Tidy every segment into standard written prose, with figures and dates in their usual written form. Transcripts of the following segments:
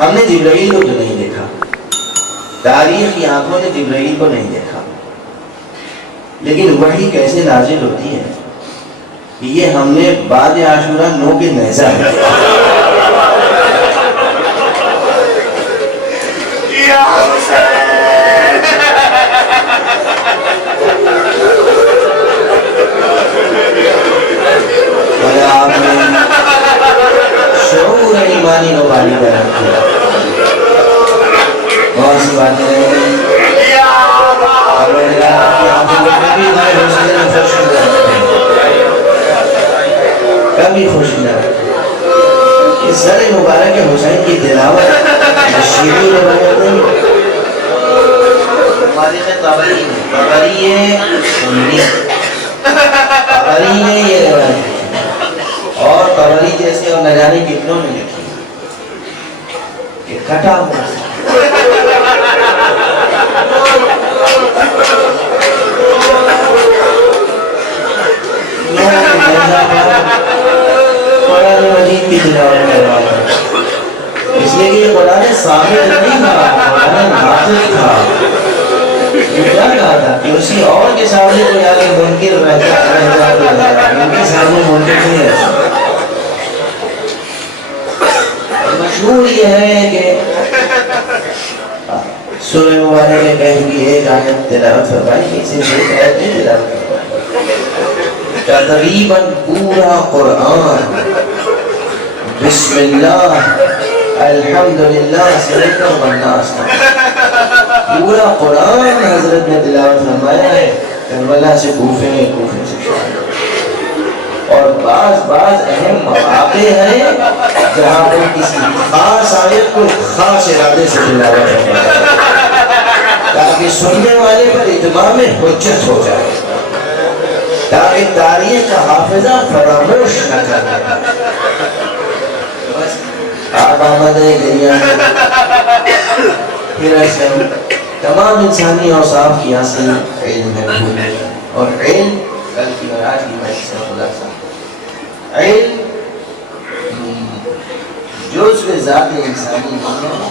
ہم نے جبرائیل کو تو نہیں دیکھا، تاریخ کی آنکھوں نے جبرائیل کو نہیں دیکھا، لیکن وحی کیسے نازل ہوتی ہے یہ ہم نے بعد عاشورہ 9 کے نیزہ ہے۔ آپ نے شعور ایمانی کو باری کر رکھا، بہت سی باتیں رہ گئی اور کبھی خوشی نہ رکھے۔ سر مبارک حسین کی تلاوت شیعی روایت نہیں، ہمارے میں طبری ہے طبری ہے یہ روایت، اور طبری جیسے اور نہ جانے کتنوں نے لکھی کہ کھٹا ہوا قرآن مجید کی تلاوت کروا ہے، اس لیے کہ یہ قرآن ثابت نہیں تھا، قرآن ناطق تھا۔ یہ کیا کہا تھا کہ اسی اور کے سامنے کوئی آگے منکر رہتا ان کے سامنے منکر نہیں رہتا۔ مشہور یہ ہے کہ سورہ مبارک میں کہیں گی ایک آیت تلاوت فرمائی، اسے ایک آیت میں تلاوت فرمائی، تقریباً پورا قرآن بسم اللہ الحمدللہ سے لے کر والناس پورا قرآن حضرت نے تلاوت فرمایا ہے، کربلا سے کوفے میں، کوفے سے شام، اور بعض اہم مواقع ہیں جہاں پر کسی خاص آیت کو خاص ارادے سے تلاوت فرمایا تاکہ سننے والے پر اتمام حجت ہو جائے، تاکہ تاریخ کا حافظہ فراموش نہ کر۔ آپ آمد گریہ پھر ایسے تمام انسانی اوصاف کی اصل علم ہے، اور علم کل کی اور آج کی مجلس سے خلاصہ، علم جزء ذات انسانی نہیں ہے۔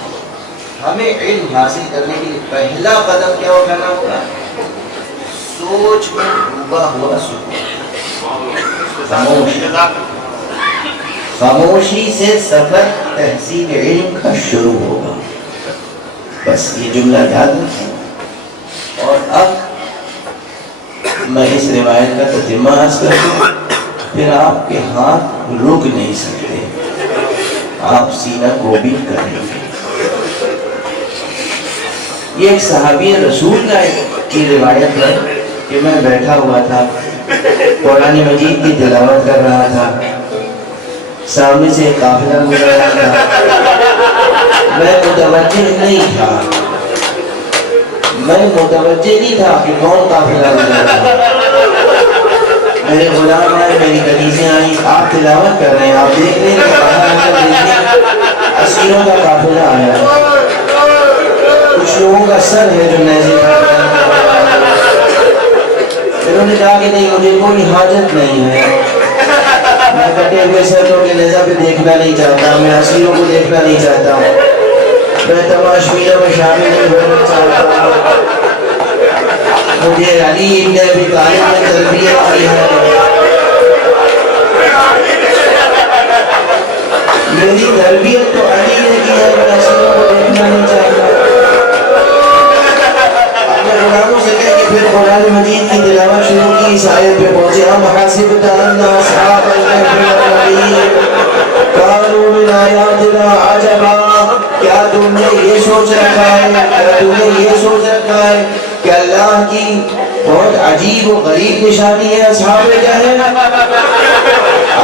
ہمیں علم حاصل کرنے کے لیے پہلا قدم کیا اٹھانا ہوگا؟ سوچ میں ڈوبا ہوا سکون، خاموشی سے سفر تحصیل علم کا شروع ہوگا۔ بس یہ جملہ یاد رکھیں، اور اب میں اس روایت کا ترجمہ عرض کروں، پھر آپ کے ہاتھ رک نہیں سکتے، آپ سینہ گوبی کریں گے۔ یہ ایک صحابی رسول کی روایت ہے کہ میں بیٹھا ہوا تھا، قرآن مجید کی تلاوت کر رہا تھا، سامنے سے ایک قافلہ گزر رہا تھا، میں متوجہ نہیں تھا کہ کون قافلہ گزر رہا ہے۔ میرے غلام آئے، میری کنیزیں آئیں، آپ تلاوت کر رہے ہیں، آپ دیکھ رہے ہیں اسیروں کا قافلہ آیا ہے، کچھ لوگوں کا سر ہے جو نیزے انہوں نے کہا کہ نہیں، مجھے کوئی حاجت نہیں ہے، میں کٹے ہوئے سروں کے نیزہ پہ دیکھنا نہیں چاہتا، میں اسیروں کو دیکھنا نہیں چاہتا ہوں، میں تماشبینوں میں شامل نہیں ہونا چاہتا ہوں، مجھے علی ابن ابی طالب نے تربیت کی ہے، میری تربیت تو علی نے کی ہے، میں اسیروں کو دیکھنا نہیں چاہتا۔ اپنے غلاموں سے کہہ کہ پھر قرآن مجید کی تلاوت شروع کی، اس آیت پہ پہنچے، ام حسبت ان اصحاب الکہف والرقیم کانوا من آیاتنا عجبا، کیا تم نے یہ سوچ رکھا ہے کہ اللہ کی بہت عجیب و غریب نشانی ہے اصحاب کہف؟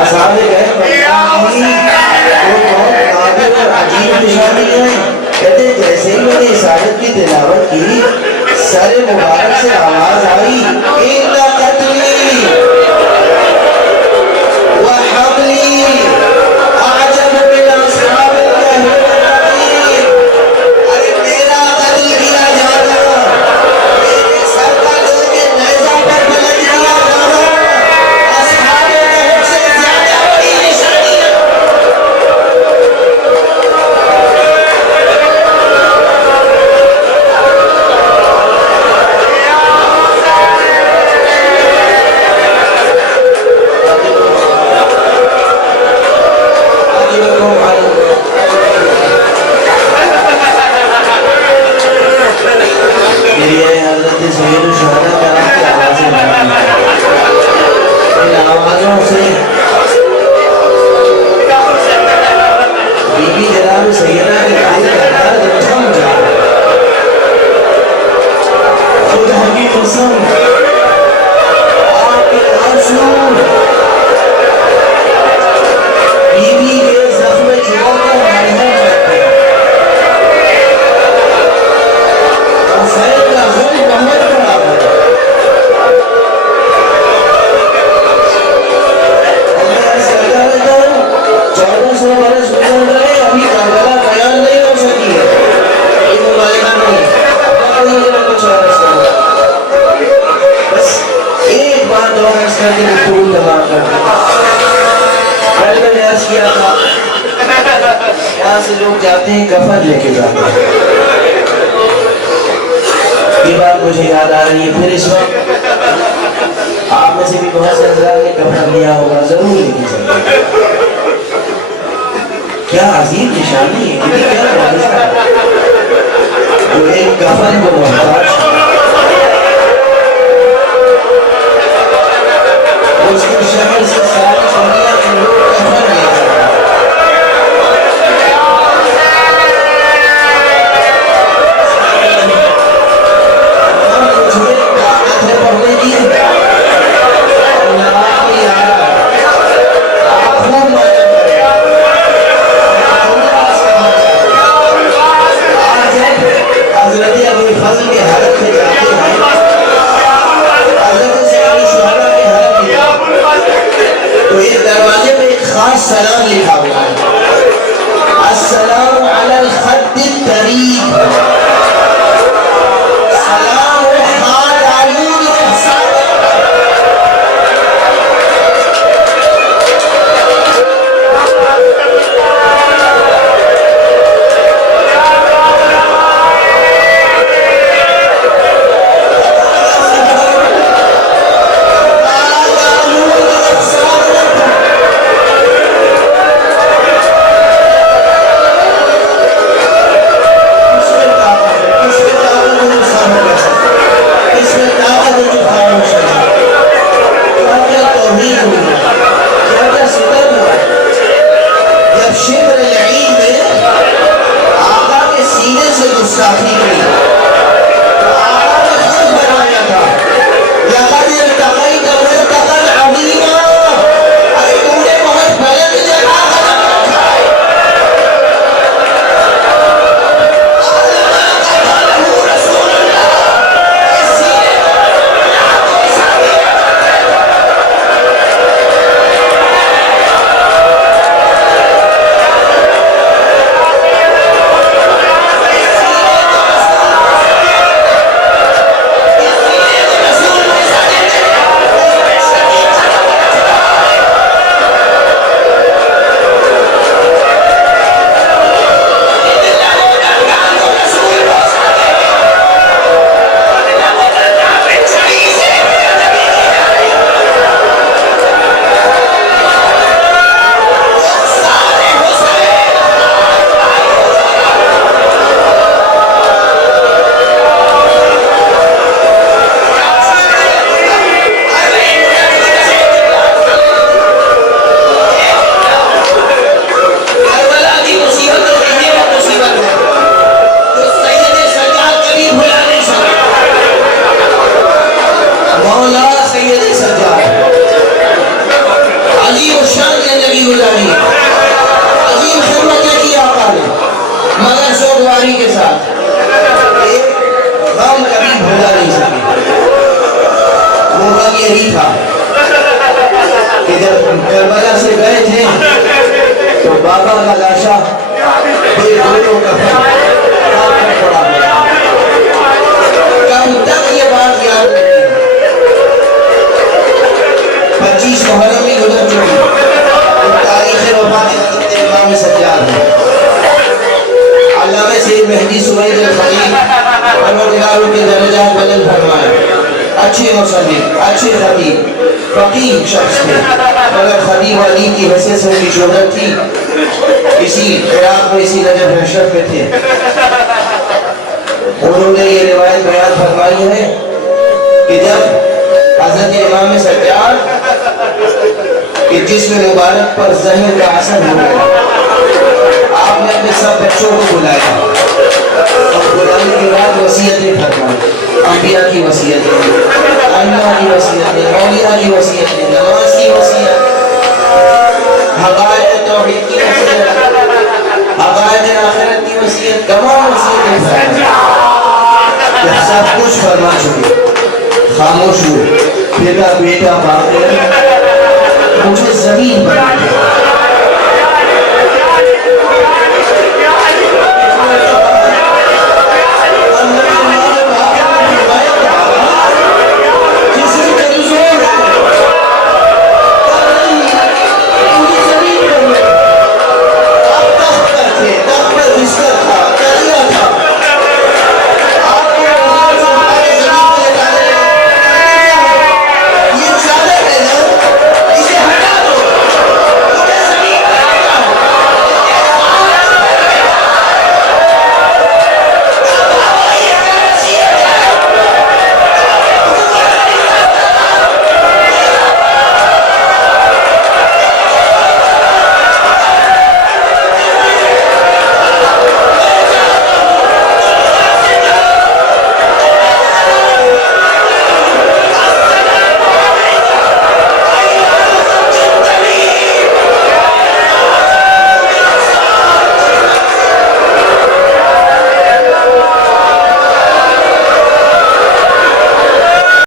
اصحاب کہف بہت نادر اور عجیب نشانی ہے۔ کہتے جیسے ہی میں نے اس آیت کی تلاوت کی، سر مبارک سے آواز آئی، اِنَّ قَتْلِي وَحَبْلِي أَعْجَبُ مِنْ أَصْحَابِ الْكَهْفِ وَالرَّقِيمِ، ارے میرا قتل کیا جانا، میرے سر کا لے کے نیزہ پر پلٹ دیا جانا، اصحاب کہف سے زیادہ بڑی نشانی ہے۔ سیدنا کے دل کا درد تھم جائے. خدا کی قسم آپ کے آنسو بیوی کے زخم جگر کو مرہم کرتے ہیں. حسین کا غم بہت بڑا ہے. 1400 برس گزر گئے ابھی کربلا بیان نہیں ہو سکی ہے. یہ مبالغہ نہیں ہے. کچھ اور بس ایک بات اور اس کر کے گفتگو تمام کر دیں. میں نے عرض کیا تھا یہاں سے لوگ جاتے ہیں کفن لے کے جاتے ہیں. یہ بات مجھے یاد آ رہی ہے. پھر اس وقت آپ میں سے بھی بہت سے حضرات نے کفن لیا ہوگا, ضرور لے کے چلیں. کیا عظیم نشانی ہے, کیا معجزہ ہے جو ایک کفن کو محتاج اس کے شہر سے ساری دنیا کے لوگ کفن لے جاتے ہیں. مجھے طاقت ہے پڑھنے کی, اللہ کی آپ خوب مدد کریں. حضرت ابو فضل کے حرم میں جاتے ہیں, حضرت سیدی شہرہ کے حرم میں تو ایک دروازے میں ایک خاص سلام لکھا ہوا ہے, السلام علی الخد الطریب, سلام خط علود احسان. یہی تھا کہ جب کربلا سے گئے تھے تو بابا کا لاشا بے گھوڑوں کا پڑا گیا. کم تک یہ بات یاد رکھی, 25 محرم بھی گزر چکی, تاریخ وفات حضرت امام سجاد ہے. علامہ سید مہدی سوید الخلیل پروردگاروں کے درجات بدل فرمائے. اچھے مصنف, اچھے خطیب, فقیہ شخص تھے, مگر خطیب علی کی حیثیت سے ان کی شہرت تھی. اسی عراق میں, اسی نجف اشرف میں تھے. انہوں نے یہ روایت بیان فرمائی ہے کہ جب حضرت امام سجاد کہ جسم مبارک پر زہر کا اثر ہو گیا, آپ نے اپنے سب بچوں کو بلایا اور بلانے کے بعد وصیتیں فرمائی، انبیاء کی وصیتیں، اللہ کی وصیتیں، اولیاء کی وصیتیں، نماز کی وصیت، حقائق توحید کی وصیت، حقائق آخرت کی وصیت، تمام وصیتیں فرمائی۔ جب سب کچھ فرما چکے خاموش ہوئے، پھر بیٹا باقر مجھے زمین بنا دے،